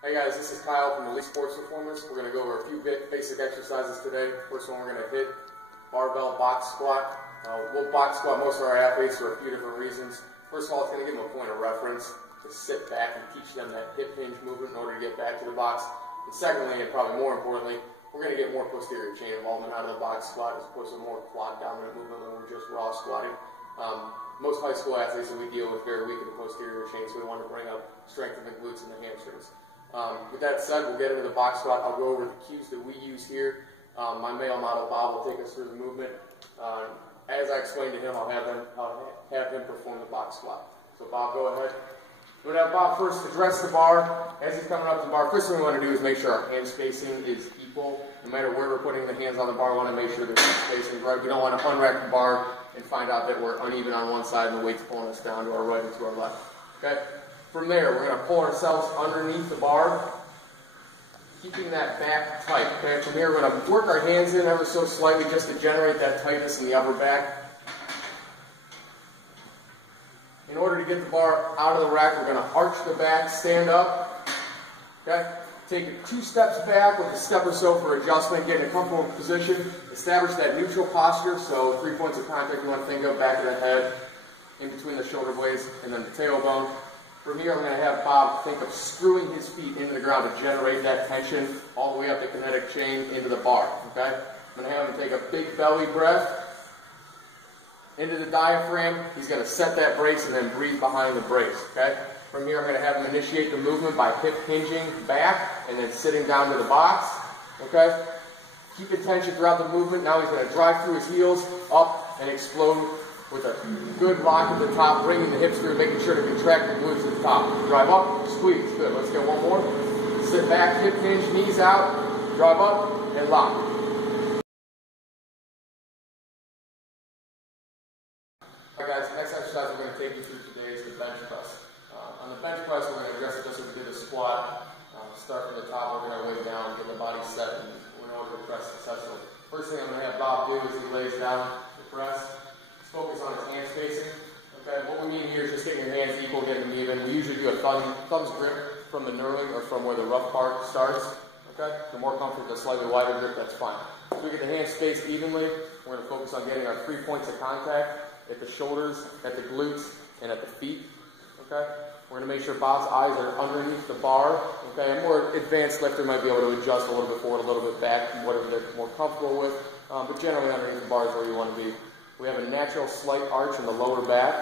Hey guys, this is Kyle from Elite Sports Performance. We're going to go over a few basic exercises today. First one, we're going to hit barbell box squat. We'll box squat most of our athletes for a few different reasons. First of all, it's going to give them a point of reference to sit back and teach them that hip hinge movement in order to get back to the box. And secondly, and probably more importantly, we're going to get more posterior chain involvement out of the box squat as opposed to more quad dominant movement when we're just raw squatting. Most high school athletes that we deal with very weak in the posterior chain, so we want to bring up strength in the glutes and the hamstrings. With that said, we'll get into the box squat. I'll go over the cues that we use here. My male model, Bob, will take us through the movement. As I explained to him, I'll have him perform the box squat. So Bob, go ahead. We're going to have Bob first address the bar. As he's coming up to the bar, first thing we want to do is make sure our hand spacing is equal. No matter where we're putting the hands on the bar, we want to make sure the spacing is right. We don't want to unrack the bar and find out that we're uneven on one side and the weight's pulling us down to our right and to our left. Okay? From there, we're going to pull ourselves underneath the bar, keeping that back tight. Okay? From here, we're going to work our hands in ever so slightly just to generate that tightness in the upper back. In order to get the bar out of the rack, we're going to arch the back, stand up. Okay? Take it 2 steps back with a step or so for adjustment, get in a comfortable position, establish that neutral posture, so 3 points of contact you want to think of, back of the head, in between the shoulder blades, and then the tailbone. From here, I'm going to have Bob think of screwing his feet into the ground to generate that tension all the way up the kinetic chain into the bar. Okay? I'm going to have him take a big belly breath into the diaphragm. He's going to set that brace and then breathe behind the brace. Okay? From here, I'm going to have him initiate the movement by hip hinging back and then sitting down to the box. Okay? Keeping tension throughout the movement. Now he's going to drive through his heels, up, and explode with a good lock at the top, bringing the hips through, making sure to contract the glutes at the top. Drive up, squeeze. Good. Let's get one more. Sit back, hip hinge, knees out, drive up, and lock. Alright guys, the next exercise we're going to take you through today is the bench press. On the bench press, we're going to address it just as we did a squat. Start from the top, we're going to weigh down, get the body set, and we're going to press successfully. First thing I'm going to have Bob do is he lays down the press. Focus on his hand spacing. Okay, what we mean here is just getting your hands equal, getting them even. We usually do a thumbs grip from the knurling or from where the rough part starts. Okay, if you're more comfortable with a slightly wider grip, that's fine. So we get the hands spaced evenly. We're going to focus on getting our 3 points of contact at the shoulders, at the glutes, and at the feet. Okay, we're going to make sure Bob's eyes are underneath the bar. Okay, a more advanced lifter might be able to adjust a little bit forward, a little bit back, whatever they're more comfortable with. But generally underneath the bar is where you want to be. We have a natural slight arch in the lower back.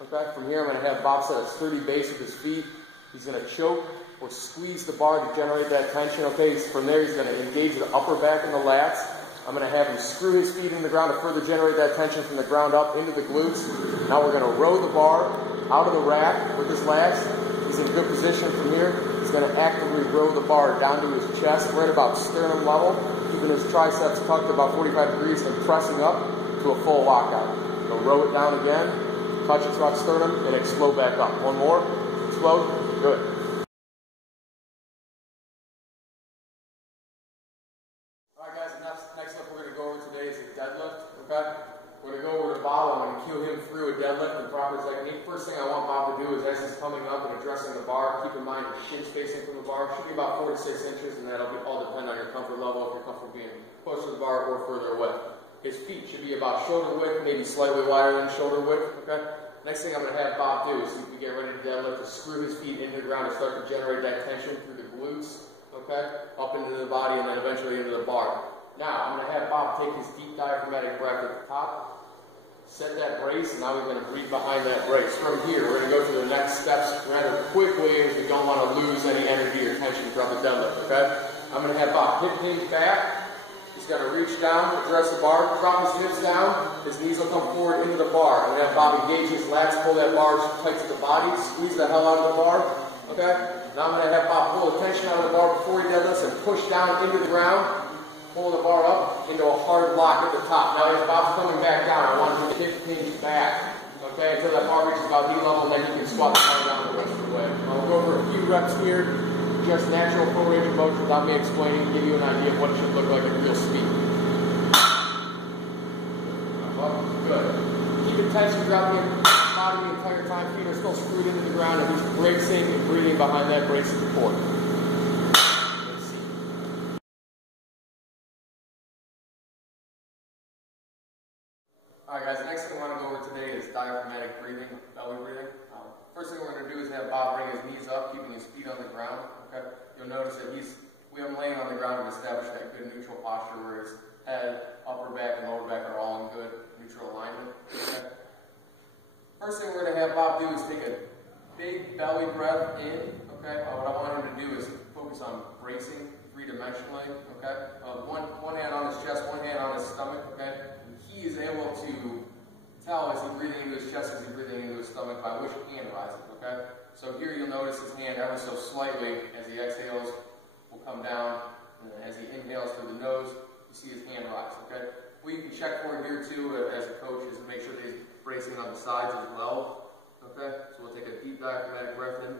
Okay? From here, I'm going to have Bob set a sturdy base with his feet. He's going to choke or squeeze the bar to generate that tension. Okay? From there, he's going to engage the upper back and the lats. I'm going to have him screw his feet in the ground to further generate that tension from the ground up into the glutes. Now we're going to row the bar out of the rack with his lats. He's in good position from here. He's going to actively row the bar down to his chest, right about sternum level, keeping his triceps tucked about 45 degrees and pressing up to a full lockout. So row it down again, touch it throughout sternum, and explode back up. One more, explode, good. Alright guys, next up we're going to go over today is the deadlift. Okay? We're going to go over to Bob. I'm going to cue him through a deadlift and proper technique. First thing I want Bob to do is as he's coming up and addressing the bar, keep in mind his shin spacing from the bar should be about 4 to 6 inches, and that'll all depend on your comfort level, if you're comfortable being close to the bar or further away. His feet should be about shoulder width, maybe slightly wider than shoulder width. Okay? Next thing I'm going to have Bob do is if we get ready to deadlift, to screw his feet into the ground and start to generate that tension through the glutes, okay, up into the body and then eventually into the bar. Now I'm going to have Bob take his deep diaphragmatic breath at the top, set that brace, and now we're going to breathe behind that brace. From here, we're going to go through the next steps rather quickly as we don't want to lose any energy or tension throughout the deadlift. Okay? I'm going to have Bob hip hinge back. He's going to reach down, address the bar, drop his hips down, his knees will come forward into the bar. And then Bob engage his lats, pull that bar tight to the body, squeeze the hell out of the bar. Okay? Now I'm going to have Bob pull the tension out of the bar before he deadlifts and push down into the ground, pull the bar up into a hard lock at the top. Now as Bob's coming back down, I want him to hip hinge back. Okay? Until that bar reaches about knee level, and then he can squat the bar down the rest of the way. I'll go over a few reps here. Just natural full range of motion without me explaining, give you an idea of what it should look like at real speed. Good. Keep it tension throughout the body the entire time. Feet are still screwed into the ground and he's bracing and breathing behind that brace support. Alright guys, the next thing I want to go over today is diaphragmatic breathing, belly breathing. First thing we're going to do is have Bob bring his knees up, keeping his feet on the ground. Okay? You'll notice that we have him laying on the ground to establish that good neutral posture where his head, upper back, and lower back are all in good neutral alignment. Okay? First thing we're going to have Bob do is take a big belly breath in. Okay? What I want him to do is focus on bracing three-dimensionally. Okay? One hand on his chest, one hand on his stomach. Okay? And he is able to tell as he's breathing into his chest, as he's breathing into his stomach, by which hand rises. Okay? So here you'll notice his hand ever so slightly as he exhales will come down, and then as he inhales through the nose, you see his hand rise. Okay? What you can check for here too, as a coach, is to make sure that he's bracing on the sides as well. Okay? So we'll take a deep diaphragmatic breath in.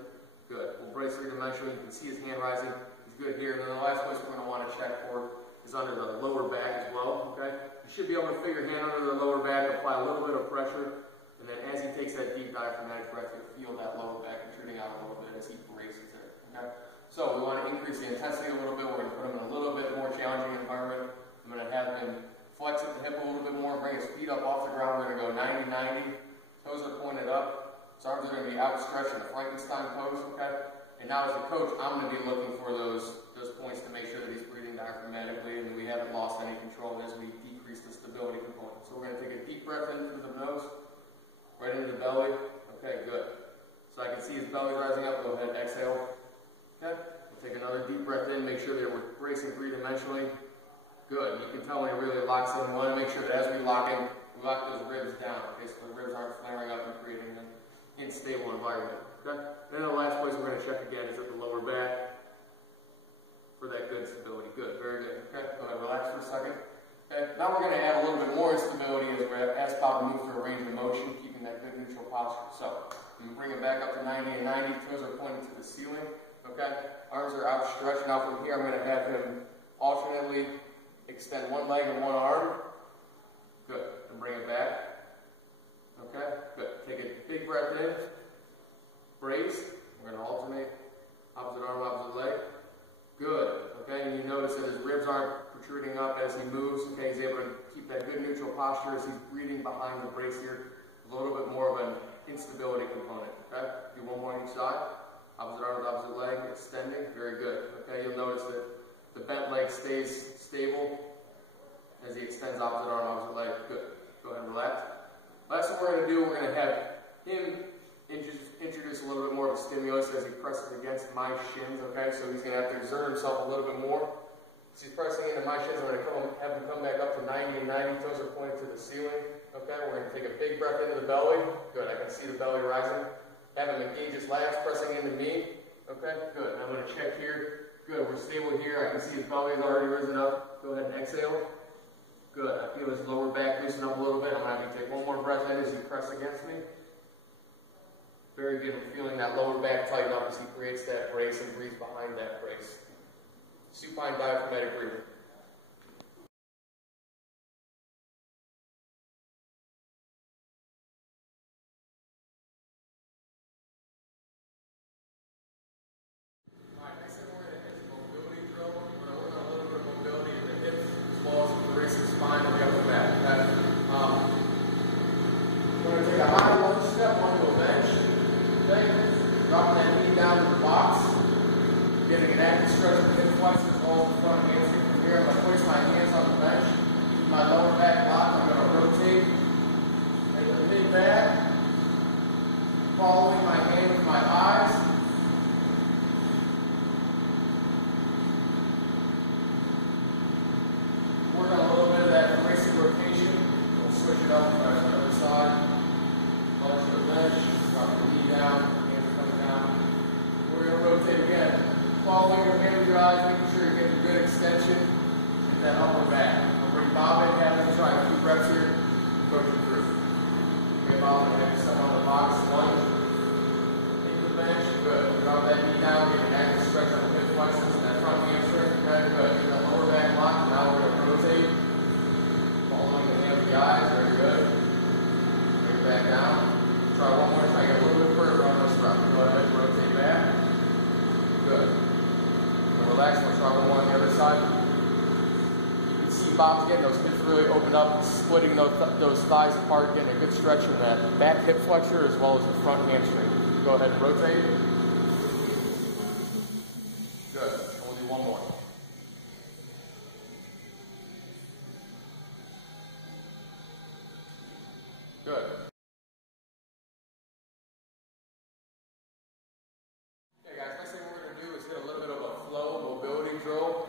Good. We'll brace three-dimensionally. You can see his hand rising. He's good here. And then the last place we're going to want to check for is under the lower back as well. Okay? You should be able to figure your hand under the lower back, apply a little bit of pressure, and then as he takes that deep diaphragmatic breath, you'll feel that lower back protruding out a little bit as he braces it. Okay? So we want to increase the intensity a little bit. We're going to put him in a little bit more challenging environment. I'm going to have him flex at the hip a little bit more, bring his feet up off the ground. We're going to go 90-90. Toes are pointed up. His arms are going to be outstretched in a Frankenstein pose. Okay? And now as a coach, I'm going to be looking for those points to make sure that he's breathing diaphragmatically and we haven't lost any control as we decrease the stability component. So we're going to take a deep breath in through the nose, right into the belly. Okay, good. So I can see his belly rising up. Go ahead, exhale. Okay. We'll take another deep breath in, make sure that we're bracing three-dimensionally. Good. You can tell when he really locks in. We want to make sure that as we lock in, we lock those ribs down, okay, so the ribs aren't flaring up and creating an unstable environment. Okay? Then the last place we're going to check again is at the lower back for that good stability. Good. Very good. Okay. Go ahead, relax for a second. Okay. Now we're going to add a little bit more instability as we ask Bob to move through a range of motion, keeping that good neutral posture. So I'm going to bring it back up to 90 and 90. Toes are pointing to the ceiling. Okay. Arms are outstretched. Now from here, I'm going to have him alternately extend one leg and one arm. Good. And bring it back. Okay. Good. Take a big breath in. Brace. We're going to alternate. Opposite arm, opposite leg. Good. Okay. And you notice that his ribs aren't protruding up as he moves. Okay. He's able to keep that good neutral posture as he's breathing behind the brace here. A little bit more of an instability component. Okay. Do one more on each side. Opposite arm with opposite leg. Extending. Very good. Okay. You'll notice that the bent leg stays stable as he extends opposite arm, opposite leg. Good. Go ahead and relax. Last thing we're going to do, we're going to have him introduce a little bit more of a stimulus as he presses against my shins. Okay, so he's going to have to exert himself a little bit more. As he's pressing into my shins, I'm going to have him come back up to 90 and 90. Toes are pointed to the ceiling. Okay, we're going to take a big breath into the belly. Good. I can see the belly rising. Have him engage his lats, pressing into me. Okay, good. And I'm going to check here. Good. We're stable here. I can see his belly has already risen up. Go ahead and exhale. Good. I feel his lower back loosen up a little bit. I'm going to have to take one more breath in as he presses against me. Very good. I'm feeling that lower back tighten up as he creates that brace and breathes behind that brace. Supine diaphragmatic breathing. Drop that knee down to the box. Getting an active stretch of hip flexors, balls in front, hamstring from here. I'm going to place my hands on the bench. Keep my lower back locked. I'm going to rotate. Take the knee back. Following my hand with my eyes. Work on a little bit of that racing rotation. We'll switch it up to the other side. Lunge to the bench. Drop the knee down. We're going to rotate again. Following your hand with your eyes, making sure you're getting good extension in that upper back. I'll bring Bob in, have him try a few reps here, coach you through. Okay, Bob, and have yourself on the box, lunge, into the bench, good. Drop that knee down, get an active stretch on the hip flexors and that front hamstring, okay, good. Get that lower back locked, now we're going to rotate. Following the hand with the eyes, very good. Bring it back down. Try one more, try to get a little bit further on this rep. Go ahead, rotate back. Good. And relax, we'll try one more on the other side. You can see Bob's getting those hips really opened up, splitting those thighs apart, getting a good stretch from that back hip flexor as well as the front hamstring. Go ahead and rotate. Good. And we'll do one more. Good. Okay guys, next thing we're going to do is get a little bit of a flow mobility drill.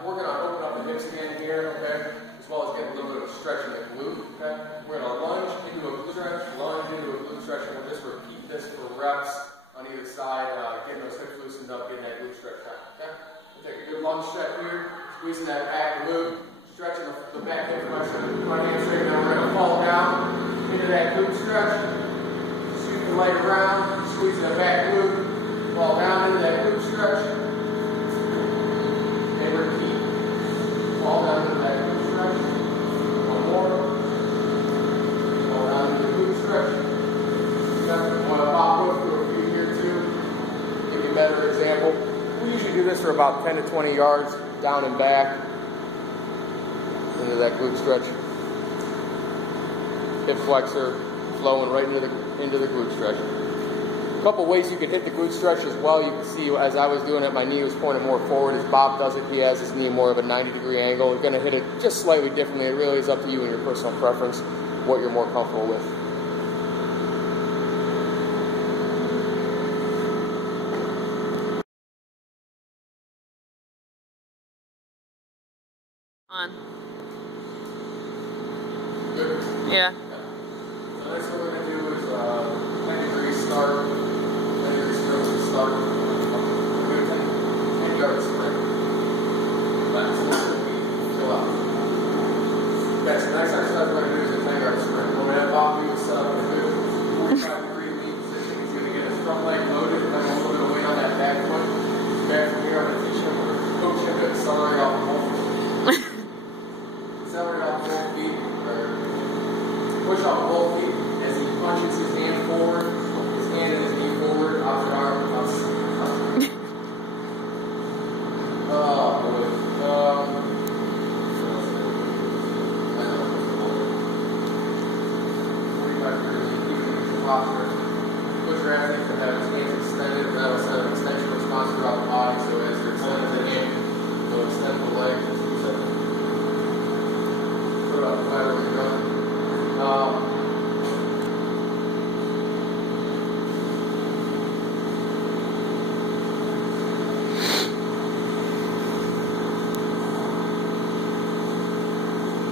We're going to open up the hips again here, okay, as well as get a little bit of stretch in the glute, okay. We're going to lunge into a glute stretch, lunge into a glute stretch, and we'll just repeat this for reps on either side, getting those hips loosened up, getting that glute stretch down, okay. We'll take a good lunge step here, squeezing that back glute, stretching the back hip flexor, front hamstring, then we're going to fall down into that glute stretch, sweep the leg around, squeezing the back glute, fall down into that glute stretch, and repeat. Fall down into that glute stretch, one more, fall down into the glute stretch. You want to pop both through a few here too, give you a better example. We usually do this for about 10 to 20 yards, down and back, into that glute stretch. Hip flexor flowing right into the glute stretch. A couple ways you can hit the glute stretch as well. You can see as I was doing it, my knee was pointed more forward. As Bob does it, he has his knee more of a 90-degree angle. You're going to hit it just slightly differently. It really is up to you and your personal preference, what you're more comfortable with. On. Good? Yeah. So next what we're going to do is 10-degree start, 10-degree stroke to start. We're going to 10-yard sprint. That's chill out. Okay, so the next exercise we're going to do is a 10-yard sprint. We're going to have Bob do a set up in a good 45-degree knee position. He's going to get his front leg loaded, and then a little bit of weight on that back foot. Back from here, I'm going to teach him, we're going to coach him to accelerate off the whole foot. Accelerate off both feet, or push off both feet as he punches his hand forward, his hand and his knee forward, opposite arm, opposite. Oh, boy. Push your ass to have his hands extended, that'll set an extension response throughout the body, so as you're extending the hand, you'll extend the leg. Put it up flatter when you're done.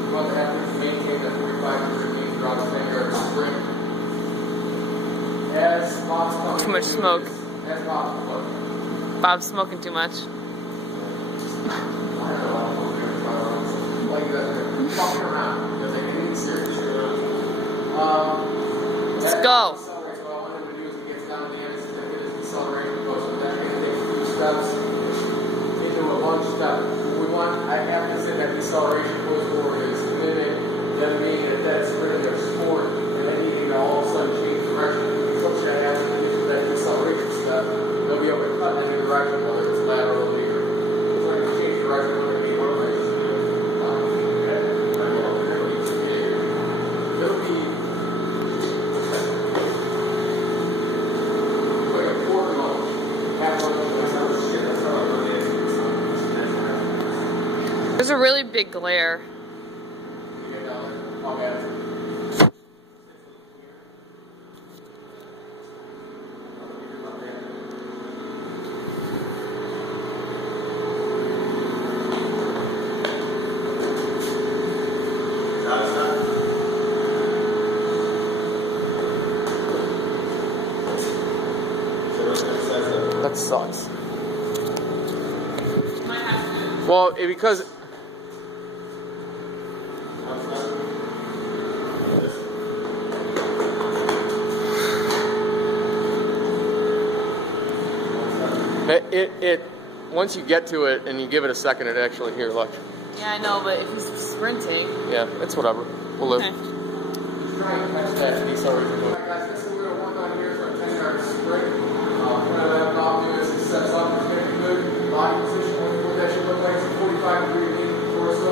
You want the athletes to maintain that 45-degree knee drop 10-yard sprint. As Bob's coming Too much smoke. As Bob's coming. Bob's smoking too much. Like that, walking around. You're taking it seriously. Let's go. So what I want him to do is he gets down to the end, is to hit his accelerating push. But then he's going to take 2 steps into a lunge step. What we want, I have to say that deceleration push forward is mimic them being a dead sprint in their sport, and then needing to all of a sudden change direction. The coach that has to get to that deceleration step, they'll be able to cut in any direction, whether it's laterally or trying to change direction with their knee. There's a really big glare. That sucks. Well, because it once you get to it and you give it a second, it actually here, look. Yeah, I know, but if he's sprinting. Yeah, it's whatever. We'll live. Okay. Just try and catch that deceleration. Alright guys, this is what we're going to work on here for a 10-yard sprint. What I have Bob do is he sets up his 50 good body position. What that should look like is a 45-degree lean torso.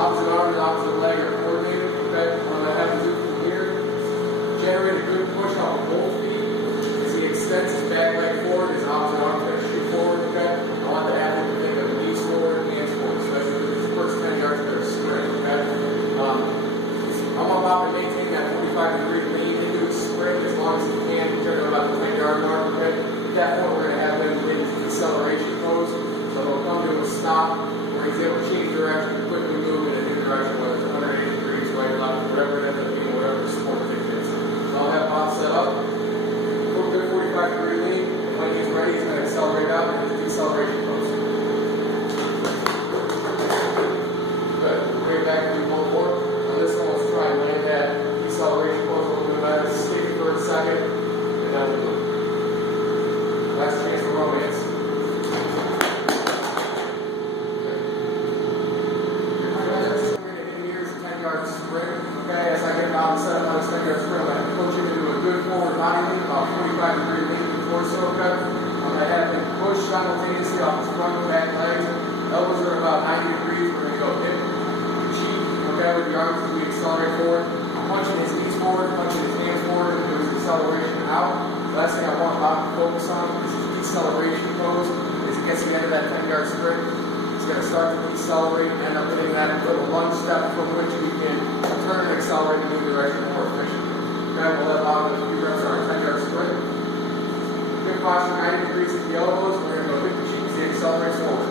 Opposite arm and opposite leg are coordinated. Okay, when I have to do from here, generate a good push off both feet. As he extends his back leg forward, his opposite arm is going to shoot forward. Okay, I want the athlete to think of knees forward, hands forward. So that's the first 10 yards of their sprint. Okay, I'm about to maintain that 45-degree lean into his sprint as long as he can, turn about the 10-yard mark. Okay, at that point we're going to have them get into the acceleration pose. So they'll come to a stop where he's able to change direction and quickly move in a new direction, whether it's 180 degrees, right, left, whatever it ends up being, whatever the sport it is. So I'll have Bob set up, good 45-degree lean, and when he's ready, he's going to accelerate out into the deceleration pose. Good. Bring it back and do one more. On this one, let's try and land that deceleration pose a little bit better. Stick it for a second, and then we'll move. Last chance for romance. Sprint. Okay, as I get about to set up on this 10-yard sprint, I'm going to coach him into a good forward body lean, about 45-degree lean to the torso. Okay, I'm going to have him push simultaneously off his front and back legs. Elbows are about 90 degrees. We're going to go hip, cheek. Okay, with the arms as we accelerate forward, punching his knees forward, punching his hands forward, and do his acceleration out. Last thing I want Bob to focus on is his deceleration pose. As he gets to the end of that 10-yard sprint, he's going to start to decelerate and end up hitting that little lunge step from which we can turn and accelerate in the new direction more efficiently. Okay, we'll let Bob do a few reps on our 10-yard sprint. Hip posture 90 degrees at the elbows. We're going to go hip to cheek as he accelerates forward.